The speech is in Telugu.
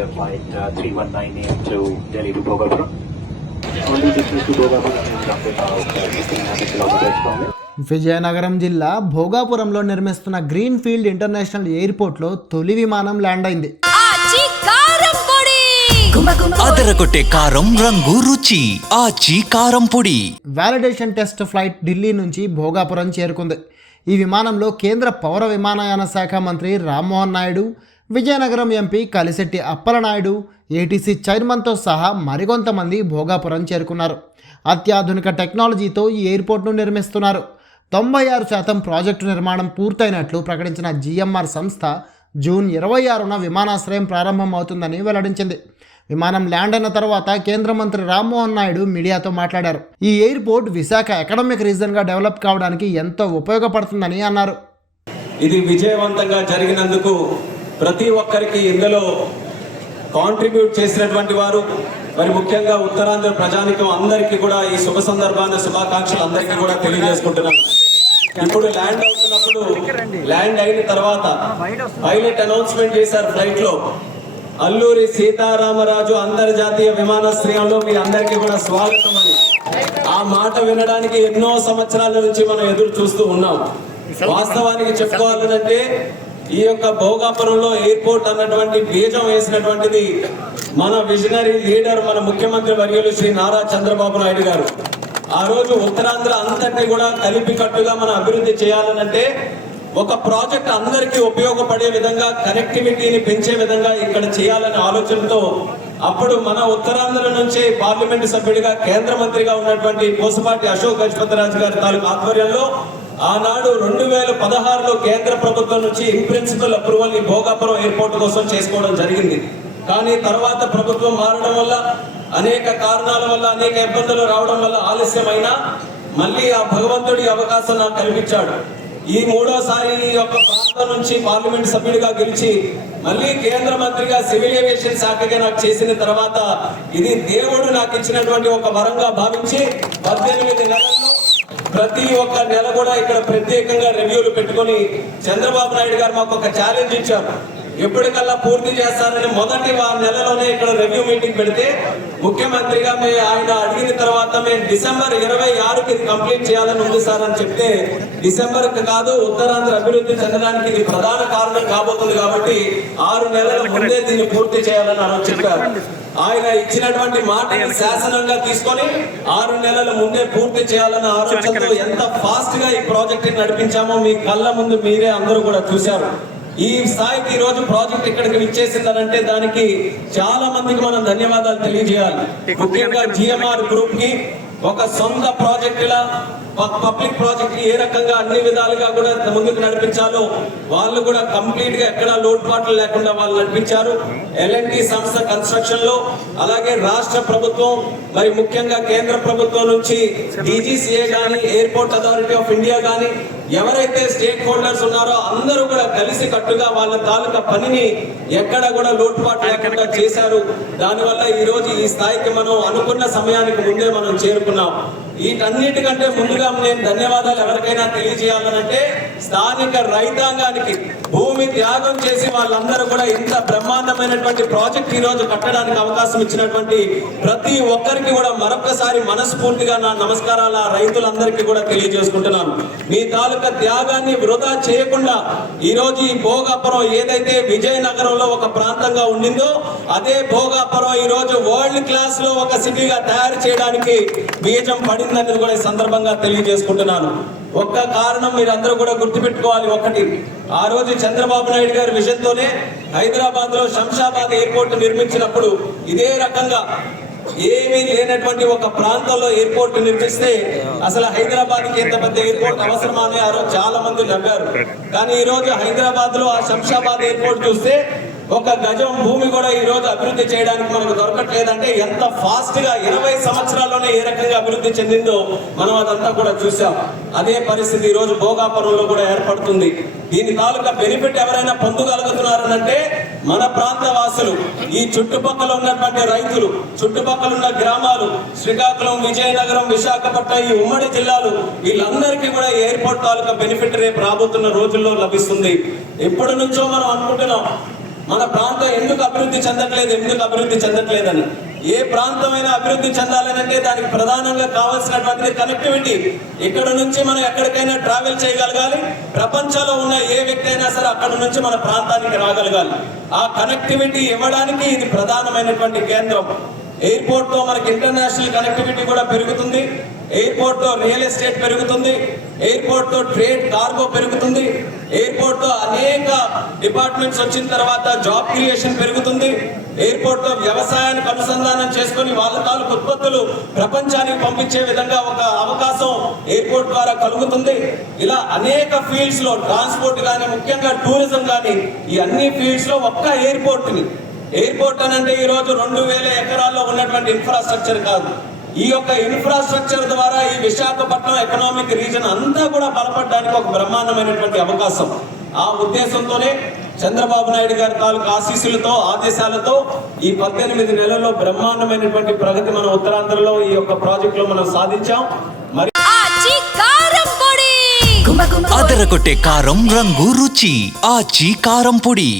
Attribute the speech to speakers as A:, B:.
A: passenger flight uh, 319 AM to Delhi to Bhogapuram. Only distance to is roughly about 1500 kilometers from it.
B: Vizianagaram జిల్లా భోగాపురంలో నిర్మిస్తున్న గ్రీన్ ఫీల్డ్ ఇంటర్నేషనల్ ఎయిర్పోర్ట్లో తొలి విమానం ల్యాండ్ అయింది.
C: కారం పొడి!
D: అదరగొట్టే కారం రంగు రుచి. ఆచి కారం పొడి.
B: వ్యాలిడేషన్ టెస్ట్ ఫ్లైట్ ఢిల్లీ నుంచి భోగాపురం చేరుకుంది. ఈ విమానంలో కేంద్ర పౌర విమానయాన శాఖ మంత్రి రామ్మోహన్ నాయుడు విజయనగరం ఎంపీ కలిశెట్టి అప్పలనాయుడు ఏటీసీ చైర్మన్తో సహా మరికొంతమంది భోగాపురం చేరుకున్నారు. అత్యాధునిక టెక్నాలజీతో ఈ ఎయిర్పోర్ట్ను నిర్మిస్తున్నారు. తొంభై ఆరు శాతం ప్రాజెక్టు నిర్మాణం పూర్తయినట్లు ప్రకటించిన జిఎంఆర్ సంస్థ జూన్ ఇరవై ఆరున విమానాశ్రయం ప్రారంభం అవుతుందని వెల్లడించింది. విమానం ల్యాండ్ అయిన తర్వాత కేంద్ర మంత్రి రామ్మోహన్ నాయుడు మీడియాతో మాట్లాడారు. ఈ ఎయిర్పోర్ట్ విశాఖ ఎకనామిక్ రీజన్గా డెవలప్ కావడానికి ఎంతో ఉపయోగపడుతుందని అన్నారు.
E: ఇది విజయవంతంగా జరిగినందుకు ప్రతి ఒక్కరికి ఇందులో కాంట్రిబ్యూట్ చేసినటువంటి వారు మరి ముఖ్యంగా ఉత్తరాంధ్ర ప్రజానికం అందరికీ కూడా ఈ శుభ సందర్భాన్ని శుభాకాంక్షలు అందరికీ కూడా తెలియజేసుకుంటున్నాను. ఇప్పుడు ల్యాండ్ అవుతున్నప్పుడు ల్యాండ్ అయిన తర్వాత పైలట్ అనౌన్స్మెంట్ చేశారు ఫ్లైట్లో. అల్లూరి సీతారామరాజు అంతర్జాతీయ విమానాశ్రయంలో మీ అందరికీ కూడా స్వాగతం అని. ఆ మాట వినడానికి ఎన్నో సంవత్సరాల నుంచి మనం ఎదురు చూస్తూ ఉన్నాం. వాస్తవానికి చెప్పుకోవాలంటే ఈ యొక్క భోగాపురంలో ఎయిర్పోర్ట్ అన్నటువంటి బీజం వేసినటువంటిది మన విజనరీ లీడర్ మన ముఖ్యమంత్రి వర్యులు శ్రీ నారా చంద్రబాబు నాయుడు గారు. ఆ రోజు ఉత్తరాంధ్ర అంతటిని కూడా కలిపి కట్టుగా మనం అభివృద్ధి చేయాలనంటే ఒక ప్రాజెక్ట్ అందరికీ ఉపయోగపడే విధంగా కనెక్టివిటీని పెంచే విధంగా ఇక్కడ చేయాలనే ఆలోచనతో అప్పుడు మన ఉత్తరాంధ్ర నుంచి పార్లమెంటు సభ్యుడిగా కేంద్ర మంత్రిగా ఉన్నటువంటి కోసపాటి అశోక్ గజపతిరాజు గారి తాలూకు ఆధ్వర్యంలో ఆనాడు రెండు వేల పదహారులో కేంద్ర ప్రభుత్వం నుంచి ఇన్ ప్రిన్సిపల్ అప్రూవల్ని భోగాపురం ఎయిర్పోర్ట్ కోసం చేసుకోవడం జరిగింది. కానీ తర్వాత ప్రభుత్వం మారడం వల్ల అనేక కారణాల వల్ల అనేక ఇబ్బందులు రావడం వల్ల ఆలస్యమైనా మళ్ళీ ఆ భగవంతుడి అవకాశం నాకు కల్పించాడు. ఈ మూడోసారి ఈ యొక్క ప్రాంతం నుంచి పార్లమెంట్ సభ్యుడిగా గెలిచి మళ్ళీ కేంద్ర మంత్రిగా సివిల్ ఏవియేషన్ శాఖగా నాకు చేసిన తర్వాత ఇది దేవుడు నాకు ఇచ్చినటువంటి ఒక వరంగా భావించి పద్దెనిమిది నెలలు ప్రతి ఒక్క నెల కూడా ఇక్కడ ప్రత్యేకంగా రివ్యూలు పెట్టుకొని చంద్రబాబు నాయుడు గారు మాకు ఒక ఛాలెంజ్ ఇచ్చారు. ఎప్పటికల్లా పూర్తి చేస్తారని మొదటి వా- నెలలోనే ఇక్కడ రివ్యూ మీటింగ్ పెడితే ముఖ్యమంత్రిగా మే ఆయన అడిగిన తర్వాత మేము డిసెంబర్ ఇరవై ఆరుకి ఇది కంప్లీట్ చేయాలని ఉంది సార్ అని చెప్తే డిసెంబర్ కాదు ఉత్తరాంధ్ర అభివృద్ధి చెందడానికి ఇది ప్రధాన కారణం కాబోతుంది కాబట్టి ఆరు నెలల ముందే దీన్ని పూర్తి చేయాలని ఆయన చెప్పారు. ఆయన ఇచ్చినటువంటి మాటని శాసనంగా తీసుకొని ఆరు నెలల ముందే పూర్తి చేయాలన్న ఆలోచనతో ఎంత ఫాస్ట్గా ఈ ప్రాజెక్ట్ నడిపించామో మీ కళ్ళ ముందు మీరే అందరూ కూడా చూశారు. ఈ స్థాయికి ఈ రోజు ప్రాజెక్ట్ ఇక్కడికి విచ్చేసిందనంటే దానికి చాలా మందికి మనం ధన్యవాదాలు తెలియజేయాలి. ముఖ్యంగా జిఎంఆర్ గ్రూప్కి ఒక సొంత ప్రాజెక్ట్ పబ్లిక్ ప్రాజెక్ట్ ఏ రకంగా అన్ని విధాలుగా కూడా ముందుకు నడిపించాలో వాళ్ళు కూడా కంప్లీట్గా ఎక్కడా లోటుపాట్లు లేకుండా వాళ్ళు నడిపించారు. ఎల్ఎన్టీ సంస్థ కన్స్ట్రక్షన్లో అలాగే రాష్ట్ర ప్రభుత్వం మరి ముఖ్యంగా కేంద్ర ప్రభుత్వం నుంచి డీజీసీఏ గానీ ఎయిర్పోర్ట్ అథారిటీ ఆఫ్ ఇండియా గానీ ఎవరైతే స్టేక్ హోల్డర్స్ ఉన్నారో అందరూ కూడా కలిసి కట్టుగా వాళ్ళ తాలూకా పనిని ఎక్కడ కూడా లోటుపాటు లేకుండా చేశారు. దానివల్ల ఈ రోజు ఈ స్థాయికి మనం అనుకున్న సమయానికి ముందే మనం చేరుకున్నాం. వీటన్నిటికంటే ముందుగా నేను ధన్యవాదాలు ఎవరికైనా తెలియజేయాలనంటే స్థానిక రైతాంగానికి భూమి త్యాగం చేసి వాళ్ళందరూ కూడా ఇంత బ్రహ్మాండమైనటువంటి ప్రాజెక్ట్ ఈ రోజు కట్టడానికి అవకాశం ఇచ్చినటువంటి ప్రతి ఒక్కరికి కూడా మరొకసారి మనస్ఫూర్తిగా నా నమస్కారాల రైతులందరికీ కూడా తెలియజేసుకుంటున్నాను. మీ తాలూకా త్యాగాన్ని వృధా చేయకుండా ఈ రోజు ఈ భోగాపురం ఏదైతే విజయనగరంలో ఒక ప్రాంతంగా ఉండిందో అదే భోగాపురం ఈ రోజు వరల్డ్ క్లాస్లో ఒక సిటీగా తయారు చేయడానికి బీజం పడిందని కూడా ఈ సందర్భంగా తెలియజేసుకుంటున్నాను. ఒక్క కారణం మీరందరూ కూడా గుర్తుపెట్టుకోవాలి ఒకటి ఆ రోజు చంద్రబాబు నాయుడు గారి విషయంతోనే హైదరాబాద్లో శంషాబాద్ ఎయిర్పోర్ట్ నిర్మించినప్పుడు ఇదే రకంగా ఏమీ లేనటువంటి ఒక ప్రాంతంలో ఎయిర్పోర్ట్ నిర్మిస్తే అసలు హైదరాబాద్కి ఎంత పెద్ద ఎయిర్పోర్ట్ అవసరమా అని ఆ రోజు చాలా మంది నవ్వారు. కానీ ఈ రోజు హైదరాబాద్లో ఆ శంషాబాద్ ఎయిర్పోర్ట్ చూస్తే ఒక గజం భూమి కూడా ఈ రోజు అభివృద్ధి చేయడానికి మనకు దొరకట్లేదంటే ఎంత ఫాస్ట్గా ఇరవై సంవత్సరాల్లోనే ఏ రకంగా అభివృద్ధి చెందిందో మనం అదంతా కూడా చూసాం అదే పరిస్థితి ఈ రోజు భోగాపురంలో కూడా ఏర్పడుతుంది. దీని తాలూకా బెనిఫిట్ ఎవరైనా పొందగలుగుతున్నారనంటే మన ప్రాంత వాసులు ఈ చుట్టుపక్కల ఉన్నటువంటి రైతులు చుట్టుపక్కల ఉన్న గ్రామాలు శ్రీకాకుళం విజయనగరం విశాఖపట్నం ఈ ఉమ్మడి జిల్లాలు వీళ్ళందరికీ కూడా ఎయిర్పోర్ట్ తాలూకా బెనిఫిట్ రేపు రాబోతున్న రోజుల్లో లభిస్తుంది. ఎప్పటి నుంచో మనం అనుకుంటున్నాం మన ప్రాంతం ఎందుకు అభివృద్ధి చెందట్లేదు ఎందుకు అభివృద్ధి చెందట్లేదని. ఏ ప్రాంతమైనా అభివృద్ధి చెందాలనంటే దానికి ప్రధానంగా కావాల్సినటువంటిది కనెక్టివిటీ ఇక్కడ నుంచి మనం ఎక్కడికైనా ట్రావెల్ చేయగలగాలి. ప్రపంచంలో ఉన్న ఏ వ్యక్తి అయినా సరే అక్కడ నుంచి మన ప్రాంతానికి రాగలగాలి. ఆ కనెక్టివిటీ ఇవ్వడానికి ఇది ప్రధానమైనటువంటి కేంద్రం. ఎయిర్పోర్ట్లో మనకి ఇంటర్నేషనల్ కనెక్టివిటీ కూడా పెరుగుతుంది. ఎయిర్పోర్ట్లో రియల్ ఎస్టేట్ పెరుగుతుంది. ఎయిర్పోర్ట్తో ట్రేడ్ కార్గో పెరుగుతుంది. ఎయిర్పోర్ట్లో అనేక డిపార్ట్మెంట్స్ వచ్చిన తర్వాత జాబ్ క్రియేషన్ పెరుగుతుంది. ఎయిర్పోర్ట్లో వ్యవసాయానికి అనుసంధానం చేసుకుని వాళ్ళ తాలూకు ఉత్పత్తులు ప్రపంచానికి పంపించే విధంగా ఒక అవకాశం ఎయిర్పోర్ట్ ద్వారా కలుగుతుంది. ఇలా అనేక ఫీల్డ్స్లో ట్రాన్స్పోర్ట్ కానీ ముఖ్యంగా టూరిజం కానీ ఈ అన్ని ఫీల్డ్స్లో ఒక్క ఎయిర్పోర్ట్ని ఎయిర్పోర్ట్ అని అంటే ఈ రోజు రెండు వేల ఎకరాల్లో ఉన్నటువంటి ఇన్ఫ్రాస్ట్రక్చర్ కాదు. ఈ యొక్క ఇన్ఫ్రాస్ట్రక్చర్ ద్వారా ఈ విశాఖపట్నం ఎకనామిక్ రీజన్ అంతా కూడా బలపడడానికి ఒక బ్రహ్మాండమైనటువంటి అవకాశం. ఆ ఉద్దేశంతోనే చంద్రబాబు నాయుడు గారి తాలూకు ఆశీస్సులతో ఆదేశాలతో ఈ పద్దెనిమిది నెలల్లో బ్రహ్మాండమైనటువంటి ప్రగతి మన ఉత్తరాంధ్రలో ఈ యొక్క ప్రాజెక్ట్లో మనం సాధించాం. మరి
D: అదరగొట్టే కారం రంగు రుచి. ఆచి కారం పొడి.